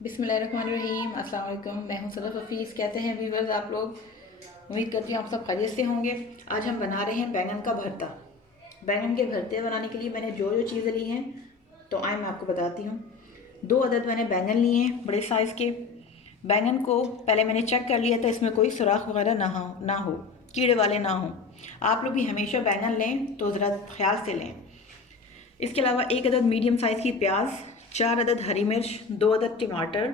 बिस्मिल्लाहिर्रहमानिर्रहीम। अस्सलाम वालेकुम। मैं हूं सदफ हफीज़। कहते हैं व्यूवर्स आप लोग, उम्मीद करती हूँ आप सब खैरियत से होंगे। आज हम बना रहे हैं बैंगन का भरता। बैंगन के भरते बनाने के लिए मैंने जो जो चीज़ें ली हैं तो आए मैं आपको बताती हूँ। 2 अदद मैंने बैंगन लिए हैं बड़े साइज़ के। बैंगन को पहले मैंने चेक कर लिया था, इसमें कोई सुराख वगैरह ना हो, कीड़े वाले ना हो। आप लोग भी हमेशा बैंगन लें तो ज़रा ख्याल से लें। इसके अलावा 1 अदद मीडियम साइज़ की प्याज, 4 अदद हरी मिर्च, 2 अदद टमाटर,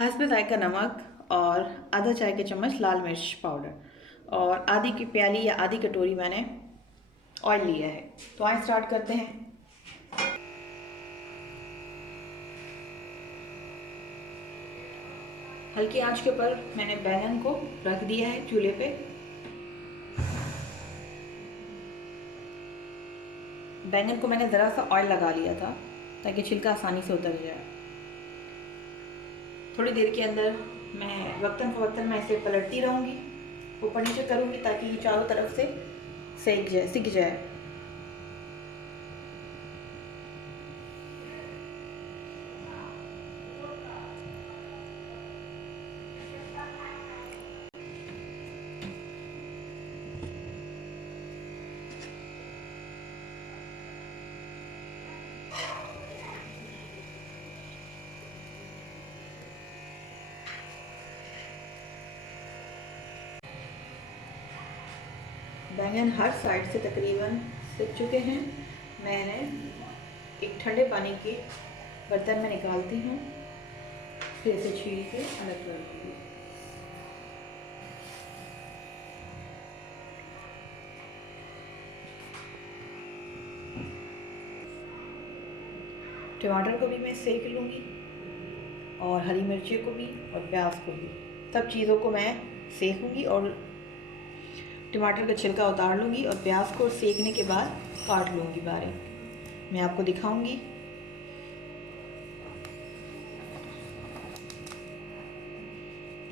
हस्ब ज़ायका नमक और आधा चाय के चम्मच लाल मिर्च पाउडर और आधी की प्याली या आधी कटोरी मैंने ऑयल लिया है। तो आइए स्टार्ट करते हैं। हल्की आंच के ऊपर मैंने बैंगन को रख दिया है चूल्हे पे। बैंगन को मैंने ज़रा सा ऑयल लगा लिया था ताकि छिलका आसानी से उतर जाए। थोड़ी देर के अंदर मैं वक्तन मैं इसे पलटती रहूँगी, ऊपर नीचे करूँगी ताकि ये चारों तरफ से सिक जाए। बैंगन हर साइड से तकरीबन सिक चुके हैं। मैंने एक ठंडे पानी के बर्तन में निकालती हूँ, फिर इसे छील के अलग कर दूँगी। टमाटर को भी मैं सेक लूँगी और हरी मिर्ची को भी और प्याज को भी, सब चीज़ों को मैं सेकूँगी और टमाटर का छिलका उतार लूँगी और प्याज को सेकने के बाद काट लूँगी बारीक। मैं आपको दिखाऊँगी।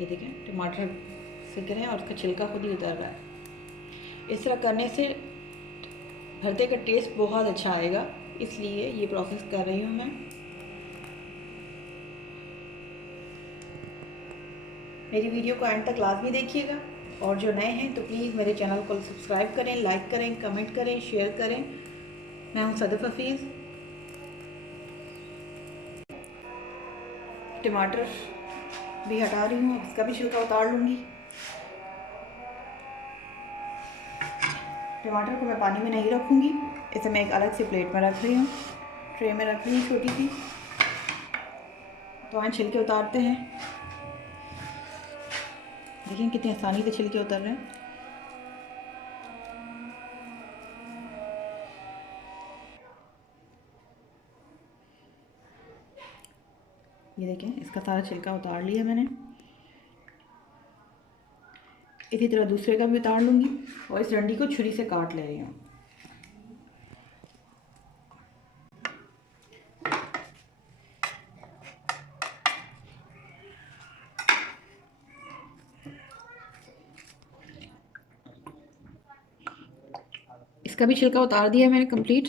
ये देखें टमाटर सिक रहे हैं और उसका छिलका खुद ही उतर रहा है। इस तरह करने से भरते का टेस्ट बहुत अच्छा आएगा, इसलिए ये प्रोसेस कर रही हूँ मैं। मेरी वीडियो को एंड तक लाजमी देखिएगा और जो नए हैं तो प्लीज़ मेरे चैनल को सब्सक्राइब करें, लाइक करें, कमेंट करें, शेयर करें। मैं हूं सदफ हफीज़। टमाटर भी हटा रही हूँ, इसका भी छिलका उतार लूँगी। टमाटर को मैं पानी में नहीं रखूँगी, इसे मैं एक अलग से प्लेट में रख रही हूँ, ट्रे में रख रही हूँ छोटी सी। तो छिलके उतारते हैं। देखिए कितनी आसानी से छिलके उतर रहे हैं। ये देखें इसका सारा छिलका उतार लिया मैंने। इसी तरह दूसरे का भी उतार लूँगी और इस डंडी को छुरी से काट ले रही हूँ। इसका भी छिलका उतार दिया मैंने कंप्लीट।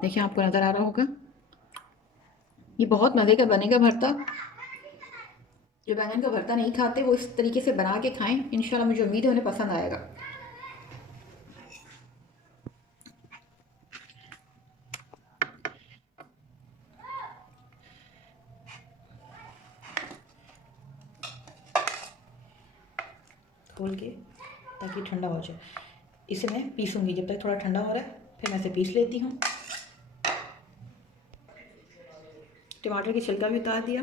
देखिए आपको नज़र आ रहा होगा। ये बहुत मज़े का बनेगा भरता। जो बैंगन का भरता नहीं खाते वो इस तरीके से बना के खाएं, इंशाल्लाह मुझे उम्मीद है उन्हें पसंद आएगा। खोल के ताकि ठंडा हो जाए। इसे मैं पीसूँगी, जब तक थोड़ा ठंडा हो रहा है फिर मैं इसे पीस लेती हूँ। टमाटर की छिलका भी उतार दिया।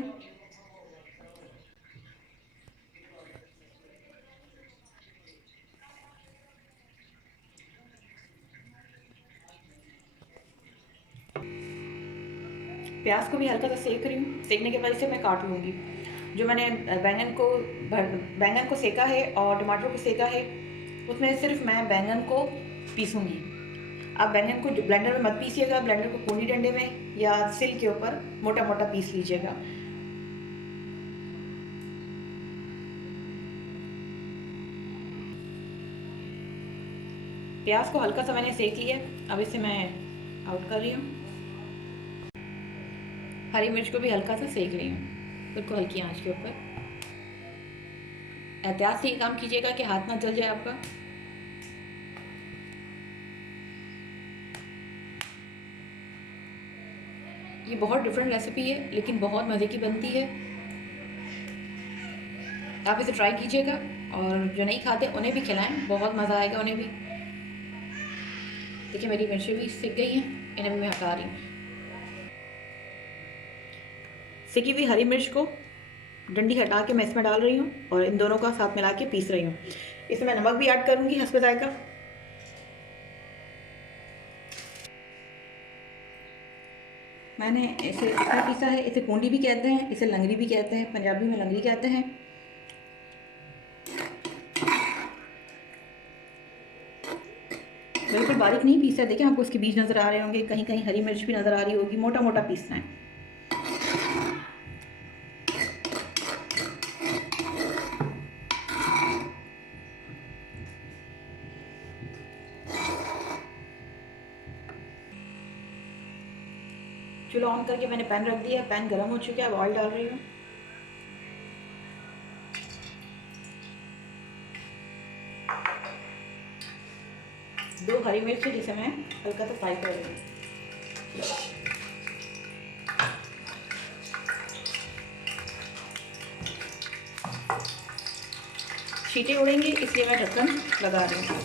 प्याज को भी हल्का सा सेक रही हूँ, सेकने के बाद इसे मैं काट लूँगी। जो मैंने बैंगन को सेका है और टमाटर को सेका है, उसमें सिर्फ मैं बैंगन को पीसूँगी। आप बैंगन को ब्लेंडर में मत पीसिएगा, ब्लेंडर को कोनी डंडे में या सिल के ऊपर मोटा मोटा पीस लीजिएगा। प्याज को हल्का सा मैंने सेक लिया, अब इसे मैं आउट कर रही हूँ। हरी मिर्च को भी हल्का सा सेक रही हूँ। बिल्कुल हल्की आंच के ऊपर। एहतियात से ये काम कीजिएगा कि हाथ ना जल जाए आपका। ये बहुत डिफरेंट रेसिपी है लेकिन बहुत मज़े की बनती है। आप इसे ट्राई कीजिएगा और जो नहीं खाते उन्हें भी खिलाएं, बहुत मज़ा आएगा उन्हें भी। देखिए मेरी मिर्चें भी सिक गई हैं, इन्हें भी मैं हटा रही हूँ। सिकी हुई हरी मिर्च को डंडी हटा के मैं इसमें डाल रही हूँ और इन दोनों का साथ मिला के पीस रही हूँ। इसमें मैं नमक भी ऐड करूँगी हस्बे जायका। मैंने इसे इतना पीसा है। इसे पूंडी भी कहते हैं, इसे लंगड़ी भी कहते हैं, पंजाबी में लंगड़ी कहते हैं। बिल्कुल बारीक नहीं पीसा है। देखिए आपको इसके बीज नज़र आ रहे होंगे, कहीं कहीं हरी मिर्च भी नज़र आ रही होगी। मोटा मोटा पीसना है। चूल्हा ऑन करके मैंने पैन रख दिया। पैन गर्म हो चुका है, अब ऑयल डाल रही हूँ। दो हरी मिर्च जिसे मैं हल्का सा फ्राई कर रही हूँ। छींटे उड़ेंगे इसलिए मैं ढक्कन लगा रही हूँ।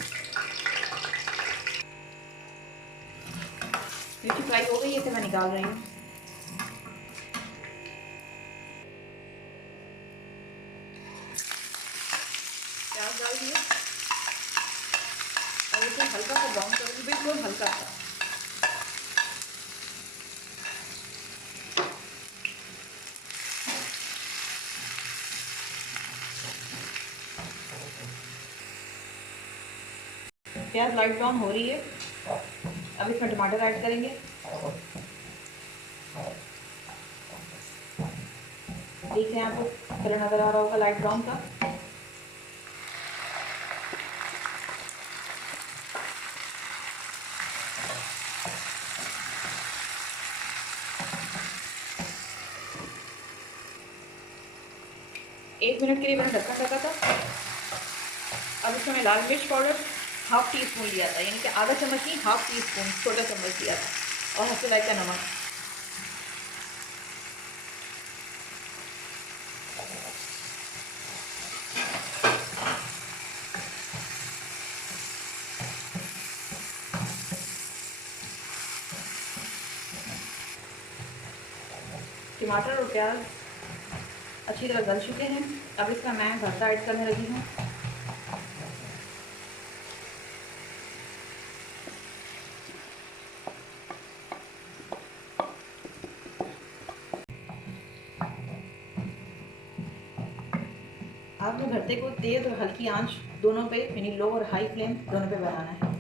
मिर्ची फ्राई हो गई है, इसे मैं निकाल रही हूँ। प्याज डाल दिया और इसे हल्का सा ब्राउन करूँगी, बिल्कुल हल्का सा। प्याज लाइट ब्राउन हो रही है, अब इसमें टमाटर ऐड करेंगे। देख रहे हैं आपको कलर नज़र आ रहा होगा लाइट ब्राउन का। एक मिनट के लिए मैंने ढक्कन ढका था। अब इसमें मैं लाल मिर्च पाउडर हाफ टी स्पून लिया था, यानी कि आधा चम्मच नहीं, हाफ टी स्पून, छोटा चम्मच लिया था, और हफ्ते का नमक। टमाटर और प्याज अच्छी तरह गल चुके हैं। अब इसमें मैं भरता ऐड करने लगी हूँ। आपने भरते को तेज़ और हल्की आंच दोनों पे, यानी लो और हाई फ्लेम दोनों पे बनाना है।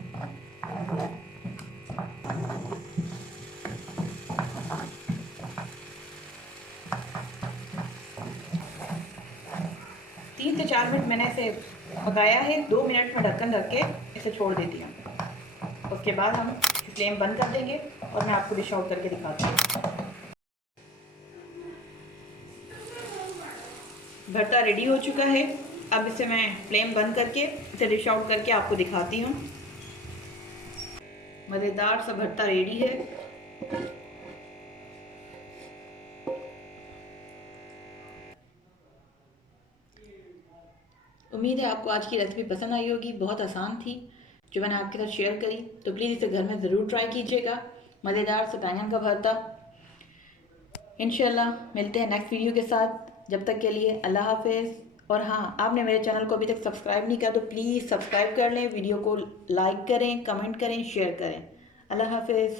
तीन से 4 मिनट मैंने इसे पकाया है। 2 मिनट में ढक्कन रख के इसे छोड़ देती हूँ। उसके बाद हम फ्लेम बंद कर देंगे और मैं आपको डिश आउट करके दिखाती हूँ। भरता रेडी हो चुका है। अब इसे मैं फ्लेम बंद करके इसे डिश आउट करके आपको दिखाती हूँ। मज़ेदार सा भरता रेडी है। उम्मीद है आपको आज की रेसिपी पसंद आई होगी। बहुत आसान थी जो मैंने आपके साथ शेयर करी, तो प्लीज़ इसे घर में ज़रूर ट्राई कीजिएगा। मज़ेदार सा बैंगन का भरता। इंशाल्लाह मिलते हैं नेक्स्ट वीडियो के साथ। जब तक के लिए अल्लाह हाफिज़। और हाँ, आपने मेरे चैनल को अभी तक सब्सक्राइब नहीं किया तो प्लीज़ सब्सक्राइब कर लें, वीडियो को लाइक करें, कमेंट करें, शेयर करें। अल्लाह हाफिज़।